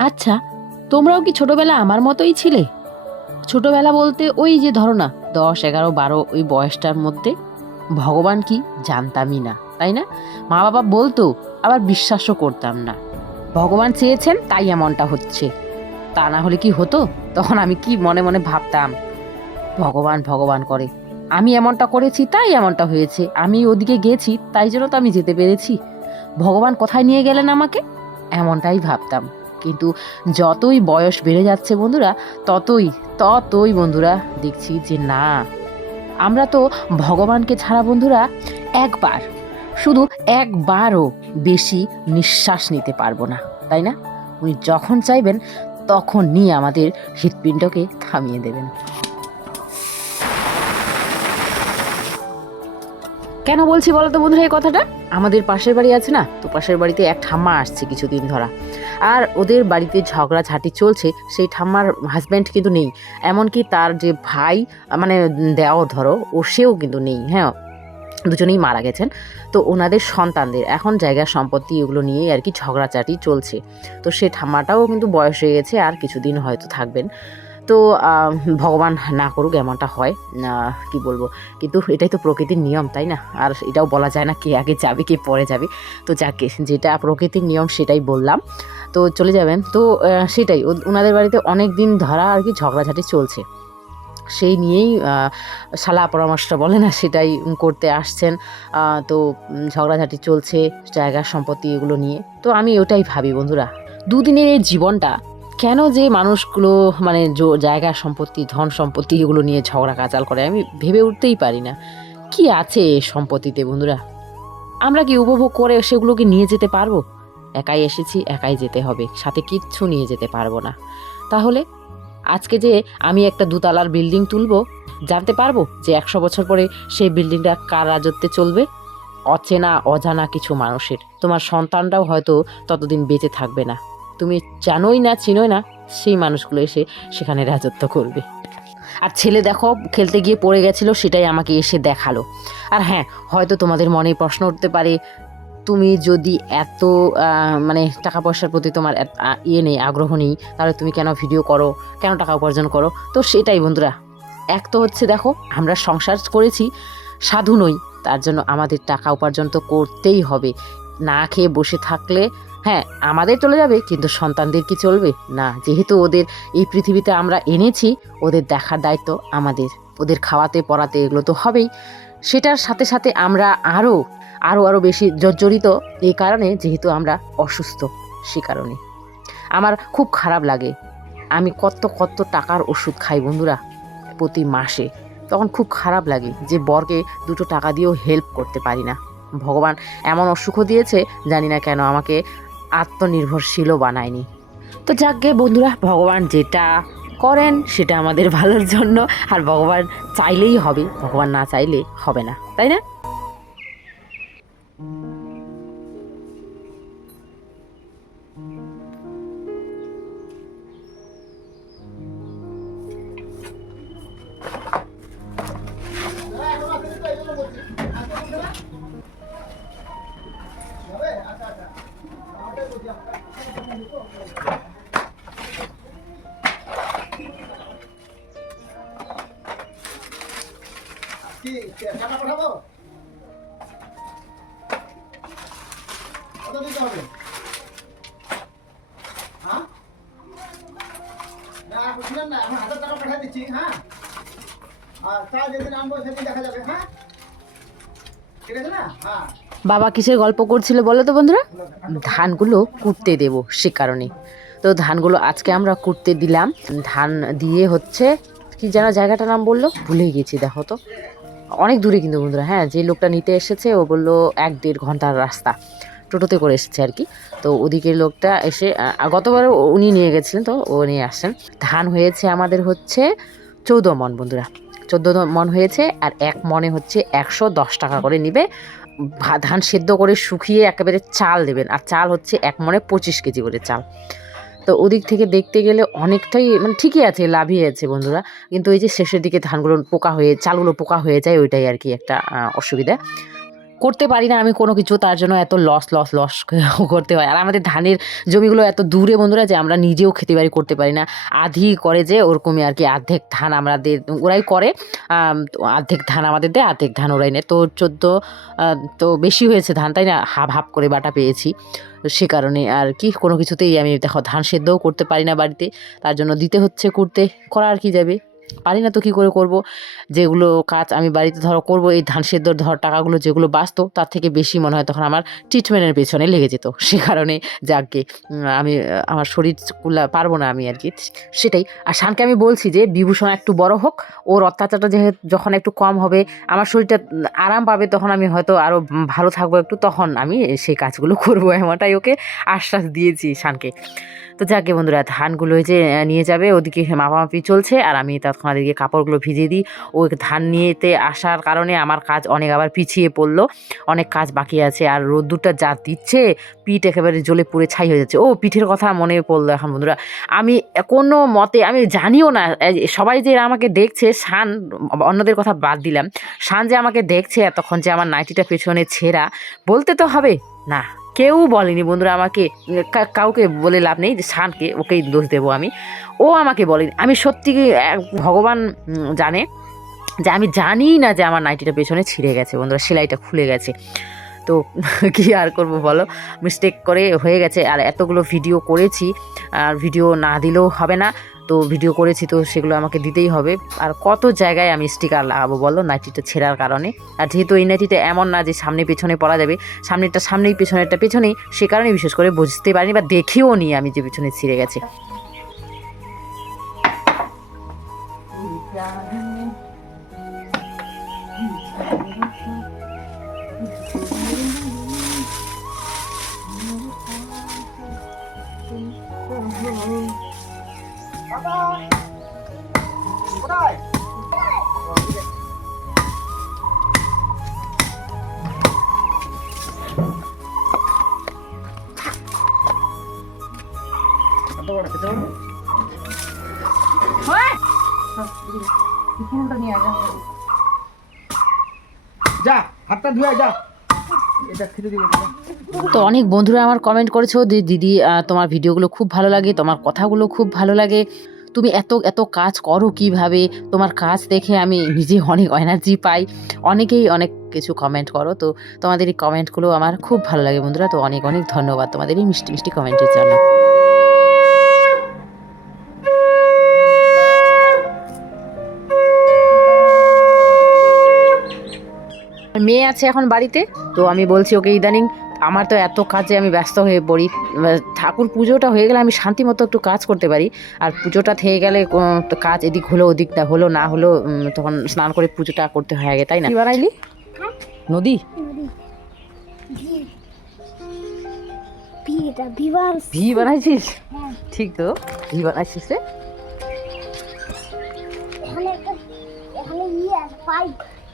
আচ্ছা তোমরাও কি ছোটবেলা আমার মতোই ছিলে? ছোটবেলা বলতে ওই যে ধরো না, দশ, এগারো, বারো ওই বয়সটার মধ্যে? ভগবান কি জানতামই না, তাই না? মা বাবা বলতো, আবার বিশ্বাসও করতাম না। ভগবান চেয়েছেন তাই এমনটা হচ্ছে। তা না হলে কি হতো? তখন আমি কি মনে মনে ভাবতাম। ভগবান ভগবান করে। আমি এমনটা করেছি, তাই এমনটা হয়েছে। আমি ওদিকে গেছি, তাই জন্য তো আমি যেতে পেরেছি। ভগবান কোথায় নিয়ে গেলেন আমাকে? এমনটাই ভাবতাম। কিন্তু যতই বয়স বেড়ে যাচ্ছে বন্ধুরা, ততই ততই বন্ধুরা দেখছি যে না। আমরা তো ভগবানকে ছাড়া বন্ধুরা একবার, শুধু একবারও বেশি নিঃশ্বাস নিতে পারব না, তাই না? উনি যখন চাইবেন তখন নিয়ে আমাদের হৃৎপিণ্ডকে থামিয়ে দেবেন। কেন বলছি বলো তো বন্ধুরা এই কথাটা? আমাদের পাশের বাড়ি আছে না? তো পাশের বাড়িতে এক ঠাম্মা আসছে কিছুদিন ধরা। আর ওদের বাড়িতে ঝগড়া ঝাঁটি চলছে, সেই ঠাম্মার হাজব্যান্ড কিন্তু নেই। এমনকি তার যে ভাই মানে দেওয়া ধরো ও সেও কিন্তু নেই হ্যাঁ? দুজনেই মারা গেছেন। তো ওনাদের সন্তানদের, এখন জায়গা সম্পত্তি এগুলো নিয়ে আর কি ঝগড়াঝাটি চলছে। তো সে ঠাম্মাটাও কিন্তু বয়স হয়ে গেছে, আর কিছুদিন হয়তো থাকবেন। তো ভগবান না করুক এমনটা হয় কি বলব? কিন্তু এটাই তো প্রকৃতির নিয়ম, তাই না? আর এটাও বলা যায় না কে আগে যাবে, কে পরে যাবে। তো যাকে, যেটা প্রকৃতির নিয়ম সেটাই বললাম। তো চলে যাবেন। তো সেটাই ওনাদের বাড়িতে অনেক দিন ধরা আর কি ঝগড়াঝাটি চলছে। সেই নিয়েই শালা পরামর্শ বলে না, সেটাই করতে আসছেন। তো ঝগড়াঝাটি চলছে, জায়গা, সম্পত্তি এগুলো নিয়ে। তো আমি ওটাই ভাবি বন্ধুরা। দুদিনের এই জীবনটা কেন যে মানুষগুলো মানে জায়গা সম্পত্তি, ধন সম্পত্তি এগুলো নিয়ে ঝগড়া কাচাল করে, আমি ভেবে উঠতেই পারি না। কি আছে সম্পত্তিতে বন্ধুরা? আমরা কি উপভোগ করে সেগুলোকে নিয়ে যেতে পারব? একাই এসেছি, একাই যেতে হবে, সাথে কিচ্ছু নিয়ে যেতে পারব না। তাহলে আজকে যে আমি একটা দুতলার বিল্ডিং তুলবো, জানতে পারব যে একশো বছর পরে সেই বিল্ডিংটা কার রাজত্বে চলবে? অচেনা, অজানা কিছু মানুষের। তোমার সন্তানরাও হয়তো ততদিন বেঁচে থাকবে না। তুমি জানোই না, চিনোই না, সেই মানুষগুলো এসে সেখানে রাজত্ব করবে। আর ছেলে দেখো, খেলতে গিয়ে পড়ে গেছিল, সেটাই আমাকে এসে দেখাল। আর হ্যাঁ হয়তো তোমাদের মনে প্রশ্ন উঠতে পারে, তুমি যদি এত মানে টাকা পয়সার প্রতি তোমার ইয়ে নেই, আগ্রহ নেই, তাহলে তুমি কেন ভিডিও করো, কেন টাকা উপার্জন করো? তো সেটাই বন্ধুরা, এক তো হচ্ছে দেখো, আমরা সংসার করেছি, সাধু নই, তার জন্য আমাদের টাকা উপার্জন তো করতেই হবে। না খেয়ে বসে থাকলে হ্যাঁ আমাদের চলে যাবে, কিন্তু সন্তানদের কি চলবে? না, যেহেতু ওদের এই পৃথিবীতে আমরা এনেছি, ওদের দেখার দায়িত্ব আমাদের। ওদের খাওয়াতে, পড়াতে এগুলো তো হবেই। সেটার সাথে সাথে আমরা আরও আরও আরও বেশি জর্জরিত এই কারণে যেহেতু আমরা অসুস্থ সে কারণে। আমার খুব খারাপ লাগে। আমি কত কত টাকার ওষুধ খাই বন্ধুরা প্রতি মাসে। তখন খুব খারাপ লাগে যে বরকে দুটো টাকা দিয়েও হেল্প করতে পারি না। ভগবান এমন অসুখও দিয়েছে, জানি না কেন আমাকে আত্মনির্ভরশীলও বানায়নি। তো যাকে বন্ধুরা, ভগবান যেটা করেন সেটা আমাদের ভালোর জন্য, আর ভগবান চাইলেই হবে, ভগবান না চাইলে হবে না, তাই না? কত দিতে হবে? হ্যাঁ? না আমি হাজার টাকা পাঠিয়ে দিচ্ছি হ্যাঁ? আর তা যেদিন আনব সেদিন দেখা যাবে হ্যাঁ? হ্যাঁ। বাবা কিসের গল্প করছিল বলো তো বন্ধুরা? ধানগুলো কুটতে দেব সে কারণে। তো ধানগুলো আজকে আমরা কুটতে দিলাম। ধান দিয়ে হচ্ছে, কি যেন জায়গাটার নাম বলল? ভুলে গেছি, দেখো তো। অনেক দূরে কিন্তু বন্ধুরা হ্যাঁ যে লোকটা নিতে এসেছে, ও বলল এক দেড় ঘণ্টার রাস্তা। টোটোতে করে এসেছে আর কি। তো ওদিকে লোকটা এসে গতবার উনি নিয়ে গেছিলেন তো, ও নিয়ে আসছেন ধান হয়েছে আমাদের হচ্ছে চৌদ্দ মন বন্ধুরা। চোদ্দ মন হয়েছে আর এক মনে হচ্ছে একশো দশ টাকা করে নিবে। ধান সেদ্ধ করে শুকিয়ে একেবারে চাল দেবেন। আর চাল হচ্ছে এক মনে পঁচিশ কেজি করে চাল। তো ওদিক থেকে দেখতে গেলে অনেকটাই মানে ঠিকই আছে, লাভই আছে বন্ধুরা। কিন্তু এই যে শেষের দিকে ধানগুলো পোকা হয়ে, চালগুলো পোকা হয়ে যায়, ওইটাই আর কি একটা অসুবিধা। করতে পারি না, আমি কোনো কিছু তার জন্য এত লস লস লস করতে হয়। আর আমাদের ধানের জমিগুলো এত দূরে বন্ধুরা যে আমরা নিজেও খেতে বাড়ি করতে পারি না। আধি করে যে ওরকমই আর কি অর্ধেক ধান আমাদের ওরাই করে অর্ধেক ধান আমাদের দেয় অর্ধেক ধান ওরাই নেয়। তো চোদ্দ তো বেশি হয়েছে ধান, তাই না? হাফ হাফ করে বাটা পেয়েছি সে কারণে। আর কি, কোনো কিছুতেই আমি দেখো ধান সেদ্ধও করতে পারি না বাড়িতে, তার জন্য দিতে হচ্ছে, করতে করা আর কি যাবে? পারি না তো কী করে করব? যেগুলো কাজ আমি বাড়িতে ধরো করব, এই ধান সেদ্ধর ধর টাকাগুলো যেগুলো বাঁচতো, তার থেকে বেশি মনে হয় তখন আমার ট্রিটমেন্টের পেছনে লেগে যেত। সে কারণে যাকে আমি, আমার শরীর কুলা পারব না আমি আর কি সেটাই। আর শানকে আমি বলছি যে বিভূষণ একটু বড় হোক, ওর অত্যাচারটা যেহেতু যখন একটু কম হবে, আমার শরীরটা আরাম পাবে তখন আমি হয়তো আরও ভালো থাকব একটু, তখন আমি সেই কাজগুলো করব এমনটাই ওকে আশ্বাস দিয়েছি শানকে। তো যাকে বন্ধুরা, ধানগুলো যে নিয়ে যাবে, ওদিকে মাপামাপি চলছে, আর আমি তৎক্ষণাৎ এদিকে কাপড়গুলো ভিজিয়ে দিই। ওই ধান নিয়েতে আসার কারণে আমার কাজ অনেক আবার পিছিয়ে পড়ল। অনেক কাজ বাকি আছে আর রোদ্দুরটা যা দিচ্ছে, পিঠ একেবারে জ্বলে পুড়ে ছাই হয়ে যাচ্ছে। ও, পিঠের কথা মনে পড়ল এখন বন্ধুরা। আমি কোনো মতে, আমি জানিও না সবাই যে আমাকে দেখছে, শান, অন্যদের কথা বাদ দিলাম। শান যে আমাকে দেখছে এতক্ষণ যে আমার নাইটিটা পেছনে ছেঁড়া, বলতে তো হবে। না, কেউ বলেনি বন্ধুরা আমাকে কাউকে বলে লাভ নেই যে শানকে, ওকেই দোষ দেবো আমি। ও আমাকে বলেনি। আমি সত্যি ভগবান জানে যে আমি জানি না যে আমার নাইটিটা পেছনে ছিঁড়ে গেছে বন্ধুরা, সেলাইটা খুলে গেছে। তো কি আর করব বলো? মিস্টেক করে হয়ে গেছে। আর এতগুলো ভিডিও করেছি, আর ভিডিও না দিলেও হবে না। তো ভিডিও করেছি, তো সেগুলো আমাকে দিতেই হবে। আর কত জায়গায় আমি স্টিকার লাগাবো বলো? নাইটিটা ছেঁড়ার কারণে। আর যেহেতু এই নাইটিটা এমন না যে সামনে পেছনে পড়া যাবে, সামনেরটা সামনেই, পেছনেরটা পেছনেই, সে কারণে বিশেষ করে বুঝতে পারিনি বা দেখেও নি আমি যে পেছনে ছিঁড়ে গেছে। তো অনেক বন্ধুরা আমার কমেন্ট করেছ যে, দিদি তোমার ভিডিওগুলো খুব ভালো লাগে, তোমার কথাগুলো খুব ভালো লাগে। তুমি এত এত কাজ করো কীভাবে? তোমার কাজ দেখে আমি নিজে অনেক এনার্জি পাই। অনেকেই অনেক কিছু কমেন্ট করো, তো তোমাদের এই কমেন্টগুলো আমার খুব ভালো লাগে বন্ধুরা। তো অনেক অনেক ধন্যবাদ তোমাদের এই মিষ্টি মিষ্টি কমেন্টের জন্য। মেয়ে আছে এখন বাড়িতে তো আমি বলছি ওকে ইদানিং আমার তো এত কাজে আমি ব্যস্ত হয়ে পড়ি। ঠাকুর পুজোটা হয়ে গেলে আমি শান্তি মতো একটু কাজ করতে পারি। আর পুজোটা থেকে গেলে কাজ এদিক হলো ওদিক না হলো না হলো তখন স্নান করে পুজোটা করতে হয় আগে তাই না? কি বানাইলি? নদী? ভি বানাইছিস? ঠিক তো। ভি বানাইছিস রে।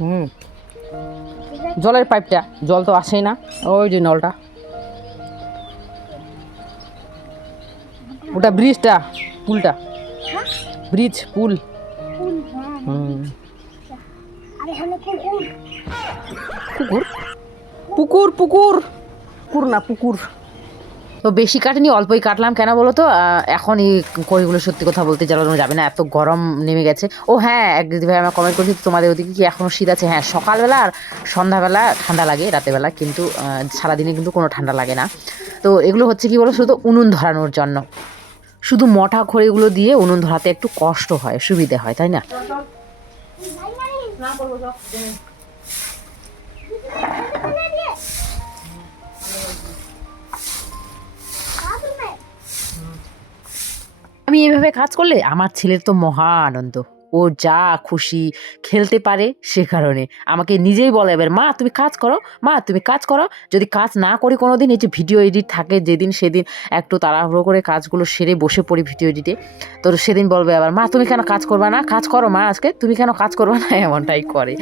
হুম। জলের পাইপটা, জল তো আসেই না, ওই যে নলটা। ওটা ব্রিজটা, পুলটা। ব্রিজ, পুল। পুকুর পুকুর। পুকুর না, পুকুর। তো বেশি কাটিনি, অল্পই কাটলাম। কেন বলো তো এখন এই কড়িগুলো সত্যি কথা বলতে জ্বালানো যাবে না, এত গরম নেমে গেছে। ও হ্যাঁ ভাই আমার কমেন্ট করছি, তোমাদের ওদিকে কি এখনও শীত আছে? হ্যাঁ সকালবেলা আর সন্ধ্যাবেলা ঠান্ডা লাগে রাতেরবেলা কিন্তু সারাদিনে কিন্তু কোনো ঠান্ডা লাগে না। তো এগুলো হচ্ছে কি বলো, শুধু উনুন ধরানোর জন্য। শুধু মোটা খড়িগুলো দিয়ে উনুন ধরাতে একটু কষ্ট হয়, সুবিধে হয়, তাই না? আমি এভাবে কাজ করলে আমার ছেলের তো মহা আনন্দ। ও যা খুশি খেলতে পারে সে কারণে। আমাকে নিজেই বলে এবার, মা, তুমি কাজ করো, মা, তুমি কাজ করো। যদি কাজ না করি কোনো দিন এই যে ভিডিও এডিট থাকে যেদিন সেদিন একটু তাড়াহুড়ো করে কাজগুলো সেরে বসে পড়ি ভিডিও এডিটে, তো সেদিন বলবে আবার, মা, তুমি কেন কাজ করবা না? কাজ করো মা আজকে। তুমি কেন কাজ করবা না? এমনটাই করে।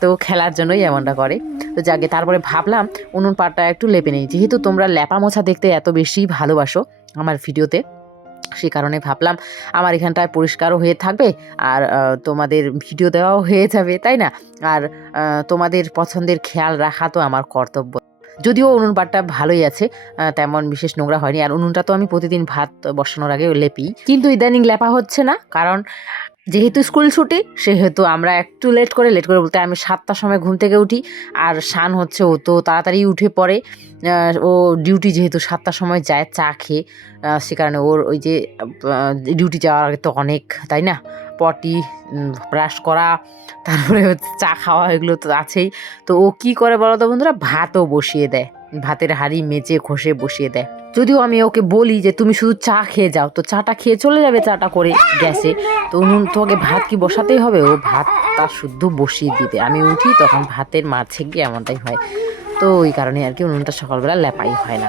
তো খেলার জন্যই এমনটা করে। তো যাকে, তারপরে ভাবলাম উনুন পাটটা একটু লেপে নেই। যেহেতু তোমরা ল্যাপা মোছা দেখতে এত বেশি ভালোবাসো আমার ভিডিওতে সে কারণে ভাবলাম আমার এখানটায় পরিষ্কারও হয়ে থাকবে আর তোমাদের ভিডিও দেওয়াও হয়ে যাবে, তাই না? আর তোমাদের পছন্দের খেয়াল রাখা তো আমার কর্তব্য। যদিও উনুন পাটটা ভালোই আছে তেমন বিশেষ নোংরা হয়নি। আর উনুনটা তো আমি প্রতিদিন ভাত বসানোর আগে লেপি। কিন্তু ইদানিং লেপা হচ্ছে না, কারণ যেহেতু স্কুল ছুটি, সেহেতু আমরা একটু লেট করে লেট করে বলতে আমি সাতটার সময় ঘুম থেকে উঠি আর শান হচ্ছে ও তো তাড়াতাড়ি উঠে পড়ে। ও ডিউটি যেহেতু সাতটার সময় যায় চা খেয়ে সে কারণে ওর ওই যে ডিউটি যাওয়ার আগে তো অনেক, তাই না? পটি ব্রাশ করা, তারপরে হচ্ছে চা খাওয়া এগুলো তো আছেই। তো ও কি করে বলো তো বন্ধুরা? ভাতও বসিয়ে দেয়। ভাতের হাঁড়ি মেজে ঘষে বসিয়ে দেয়। যদিও আমি ওকে বলি যে তুমি শুধু চা খেয়ে যাও, তো চাটা খেয়ে চলে যাবে চাটা করে গ্যাসে। তো উনুন তোমাকে ভাত কি বসাতেই হবে? ও ভাতটা শুদ্ধ বসিয়ে দিতে আমি উঠি, তখন ভাতের মাঝে গিয়ে এমনটাই হয়। তো ওই কারণে আর কি উনুনটা সকালবেলা লেপাই হয় না।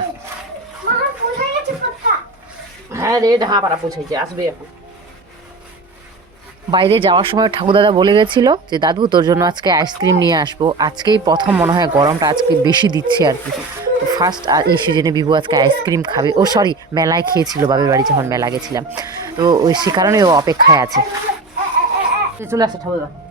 হ্যাঁ রে বাইরে যাওয়ার সময় ঠাকুরদাদা বলে গেছিল যে, দাদু, তোর জন্য আজকে আইসক্রিম নিয়ে আসব। আজকেই প্রথম মনে হয় গরমটা আজকে বেশি দিচ্ছে আর কি। তো ফার্স্ট আর এই সিজনে বিভু আজকে আইসক্রিম খাবে। ও সরি মেলায় খেয়েছিল বাবের বাড়ি যখন মেলা গেছিলাম। তো ওই সে কারণে ও অপেক্ষায় আছে। চলে আসে, ঠাকুরদা।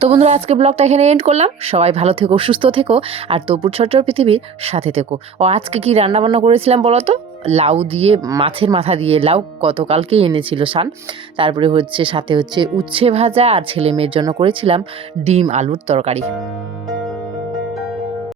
তো বন্ধুরা আজকে ব্লগটা এখানে এন্ড করলাম। সবাই ভালো থেকো, সুস্থ থেকো, আর তপুর ছোট্ট পৃথিবীর সাথে থেকো। ও আজকে কি রান্না বান্না করেছিলাম বলো তো? লাউ দিয়ে, মাছের মাথা দিয়ে লাউ গতকালকেই এনেছিল সান তারপরে হচ্ছে সাথে হচ্ছে উচ্ছে ভাজা আর ছেলে মেয়ের জন্য করেছিলাম ডিম আলুর তরকারি।